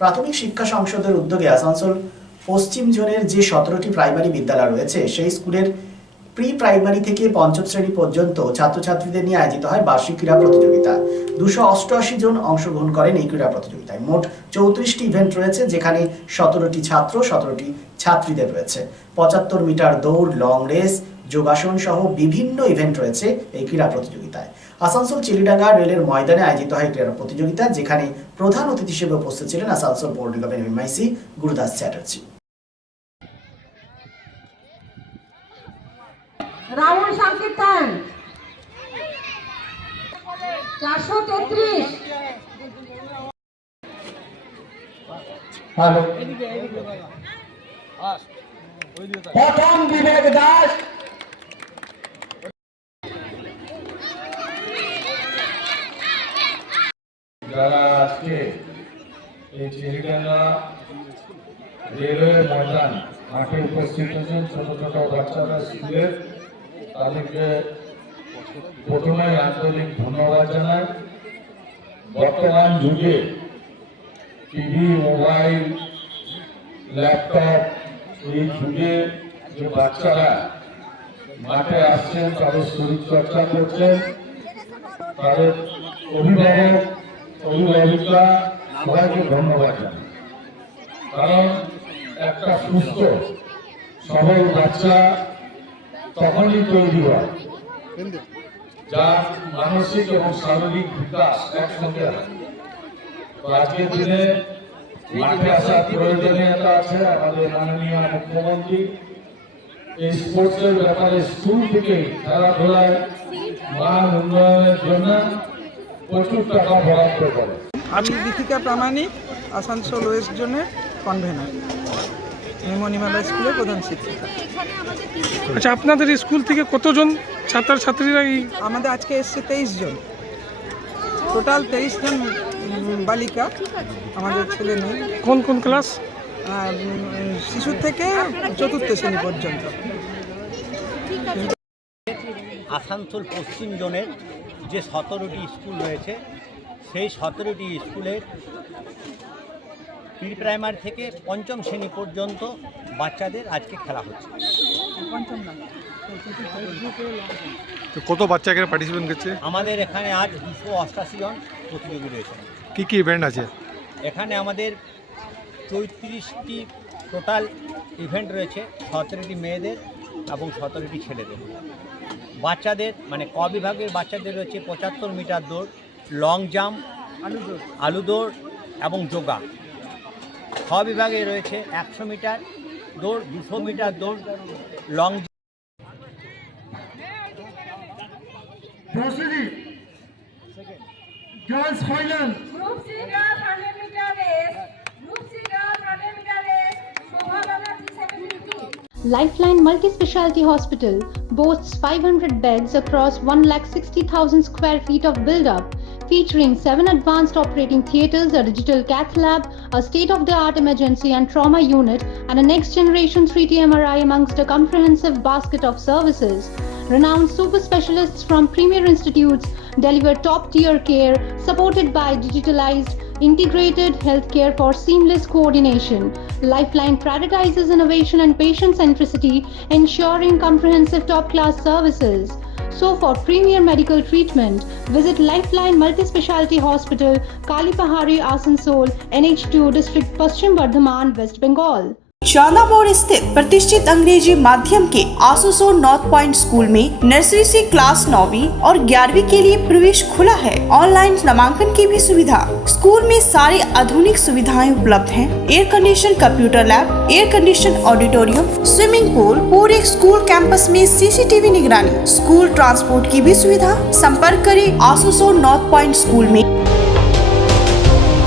প্রাথমিক শিক্ষা সংসদের উদ্যোগে আসানসোল পশ্চিম জোনের যে 17টি প্রাইমারি বিদ্যালয় রয়েছে সেই স্কুলের প্রি প্রাইমারি থেকে পঞ্চম শ্রেণী পর্যন্ত ছাত্রছাত্রীদের নিয়ে আয়োজিত হয় বার্ষিক ক্রীড়া প্রতিযোগিতা। 288 জন অংশগ্রহণ করেন এই ক্রীড়া প্রতিযোগিতায়। মোট 34টি ইভেন্ট রয়েছে, যেখানে 17টি ছাত্র 17টি ছাত্রীদের রয়েছে। 75 মিটার দৌড়, লং রেস, যোগাসন সহ বিভিন্ন ইভেন্ট রয়েছে এই ক্রীড়া প্রতিযোগিতায়। আসানসোল চিলিডাঙ্গা রেলের ময়দানে আয়োজিত হয় ক্রীড়া প্রতিযোগিতা, যেখানে প্রধান অতিথি হিসেবে উপস্থিত ছিলেন আসানসোল পৌর নিগমের এমআইসি গুরুদাস চ্যাটার্জি। রাউন্ড সংকীর্তন 433। প্রথম বিবেক দাস, যারা আজকে এই চিলিডাঙ্গা রেলওয়ে ময়দান মাঠে উপস্থিত হয়েছেন, ছোট ছোট বাচ্চারা স্কুলের, তাদেরকে প্রথমে আন্তরিক ধন্যবাদ জানাই। বর্তমান যুগে টিভি, মোবাইল, ল্যাপটপ, এই যুগে যে বাচ্চারা মাঠে আসছেন, তাদের শরীর চর্চা করছেন, তাদের অভিভাবক অভিভাবিকা সবাইকে ধন্যবাদ জানাই। কারণ একটা সুস্থ সবল বাচ্চা তখনই তৈরি হয় যার মানসিক এবং শারীরিক বিকাশ একসঙ্গে হয়। তো আজকের দিনে মাঠে আসার প্রয়োজনীয়তা আছে। আমাদের মাননীয় মুখ্যমন্ত্রী এই স্পোর্টসের ব্যাপারে স্কুল থেকে খেলাধুলায় মান উন্নয়নের জন্য প্রচুর টাকা বরাদ্দ করে। আমি দীপিকা প্রামাণিক, আসানসোল ওয়েস্ট জোনের কনভেনার, মেমোনিমালা স্কুলের প্রধান শিক্ষিকা। আচ্ছা, আপনাদের স্কুল থেকে কতজন ছাত্রছাত্রীরা? আমাদের আজকে এসছে 23 জন, টোটাল 23 জন বালিকা, আমাদের ছেলে মেয়ে। কোন কোন ক্লাস? শিশু থেকে 4র্থ শ্রেণী পর্যন্ত। আসানসোল পশ্চিম জোনের যে 17টি স্কুল রয়েছে, সেই 17টি স্কুলের প্রি প্রাইমারি থেকে পঞ্চম শ্রেণী পর্যন্ত বাচ্চাদের আজকে খেলা হচ্ছে। কত বাচ্চা এখানে পার্টিসিপেন্ট করছে? আমাদের এখানে আজ 288 জন প্রতিযোগী রয়েছে। কি কি ইভেন্ট আছে এখানে? আমাদের 34টি টোটাল ইভেন্ট রয়েছে, 17টি মেয়েদের এবং 17টি ছেলেদের। বাচ্চাদের মানে ক বিভাগের বাচ্চাদের রয়েছে 75 মিটার দৌড়, লং জাম্প, আলু দৌড় এবং যোগা। খ বিভাগে রয়েছে 100 মিটার দৌড়, 200 মিটার দৌড়, long girls final group C girls 100 metre race, group C girls 100 metre race, Shobha Banerjee 70। Lifeline Multi-Speciality Hospital boasts 500 beds across 1,60,000 square feet of build-up, featuring 7 advanced operating theatres, a digital cath lab, a state-of-the-art emergency and trauma unit, and a next-generation 3D MRI amongst a comprehensive basket of services. Renowned super specialists from premier institutes deliver top-tier care, supported by digitalized, integrated healthcare for seamless coordination. Lifeline prioritizes innovation and patient centricity, ensuring comprehensive top-class services. So for premier medical treatment, visit Lifeline Multi-Speciality Hospital, Kalipahari, Asansol, NH2 District, Paschim Bardhaman, West Bengal. Chandamor स्थित प्रतिष्ठित अंग्रेजी माध्यम के आसुसोल north point school में nursery से class 9वीं और 11वीं के लिए प्रवेश खुला है। ऑनलाइन नामांकन की भी सुविधा। स्कूल में सारी आधुनिक सुविधाएं उपलब्ध हैं। Air condition computer lab, air condition auditorium, swimming pool, पूरे स्कूल कैंपस में सीसीटीवी निगरानी, स्कूल ट्रांसपोर्ट की भी सुविधा। संपर्क करें आसुसोल नॉर्थ पॉइंट स्कूल में